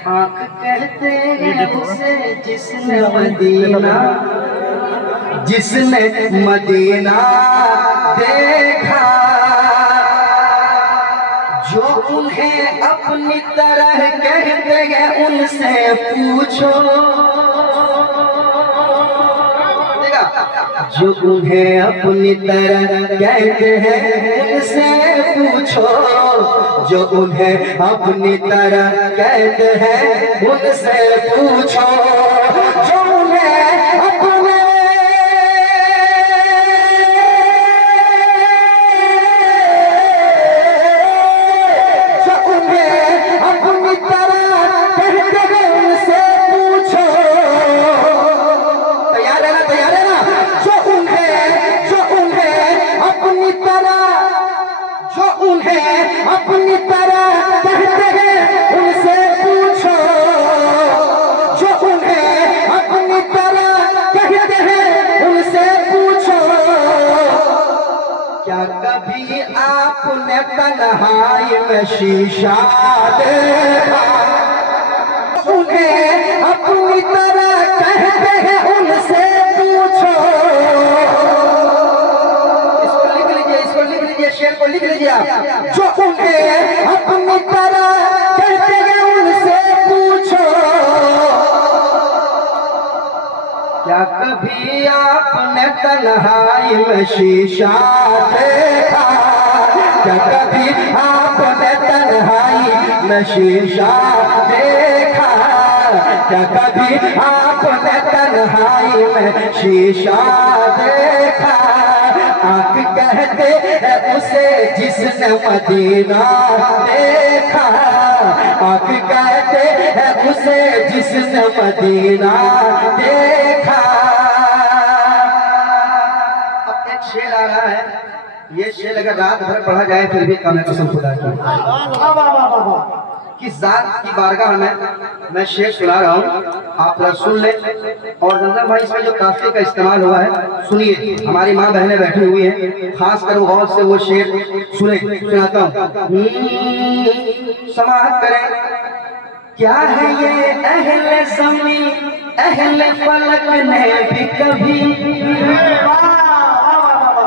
आँख कहते हैं उसे जिसने मदीना देखा, जो उन्हें अपनी तरह कहते हैं उनसे पूछो, जो उन्हें अपनी तरह कहते हैं उनसे पूछो, जो उन्हें अपनी तरह कहते हैं उनसे पूछो, जो उन्हें अपने अपनी तरह कहते हैं उनसे पूछो। तैयार है ना, तैयार है ना? जो उन्हें अपनी तरह कहते हैं उनसे पूछो, जो उन्हें अपनी तरह कहते हैं उनसे पूछो। क्या कभी आपने तन्हाई में शीशा देखा, उन्हें अपनी तरह कहते हैं उनसे पूछो। इसको लिख लीजिए, शेर को लिख लीजिए आप। जो उन्हें अपनी तरह कहते हैं उनसे पूछो। क्या कभी आपने तन्हाई में शीशा देखा, क्या कभी आपने तन्हाई में शीशा देखा, क्या कभी आपने तन्हाई में शीशा देखा। आँख कहते हैं उसे जिसने मदीना देखा, आँख कहते हैं उसे जिसने मदीना देखा। अब एक शेर आ रहा है, ये शेर अगर रात भर पढ़ा जाए फिर भी कम है, कसम खुदा की। किस जात की बारगाह में मैं शेर सुना रहा हूँ, आप लोग सुन ले। और जंजर भाई इसमें जो काफिले का इस्तेमाल हुआ है सुनिए, हमारी माँ बहनें बैठी हुई हैं, खास कर गौर से वो शेर सुने, सुनाता हूँ। समाअत करें। क्या है ये अहले ज़मीं अहले फलक ने भी कभी,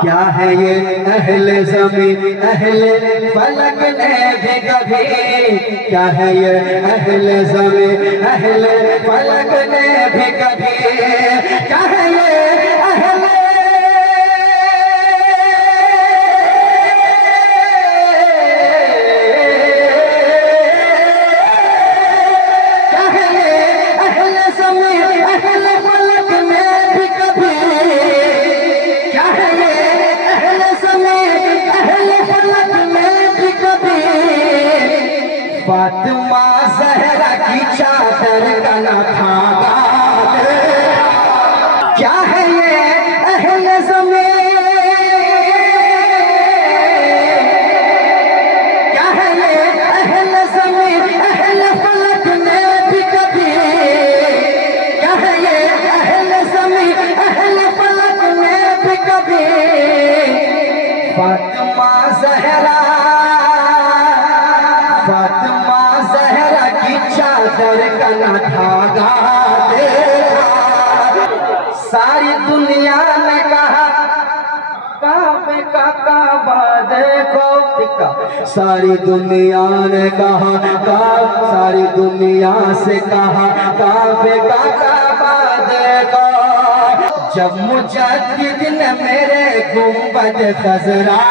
क्या है ये अहले ज़मीं अहले फलक ने भी कभी, क्या है ये अहले ज़मीं अहले फलक ने भी कभी, क्या है ये अहले फातिमा ज़हरा की चादर का न धागा, क्या है ये अहले ज़मीं, क्या है ये अहले ज़मीं अहले फलक में भी कभी, क्या है ये अहले ज़मीं अहले फलक में भी कभी। फातिमा ज़हरा की चादर का न धागा देखा, सारी दुनिया ने कहा काबे का काबा देखो, सारी दुनिया ने कहा सारी दुनिया से कहा काबे का काबा देखो। जब मुजद्दिद ने मेरे गुंबद खज़रा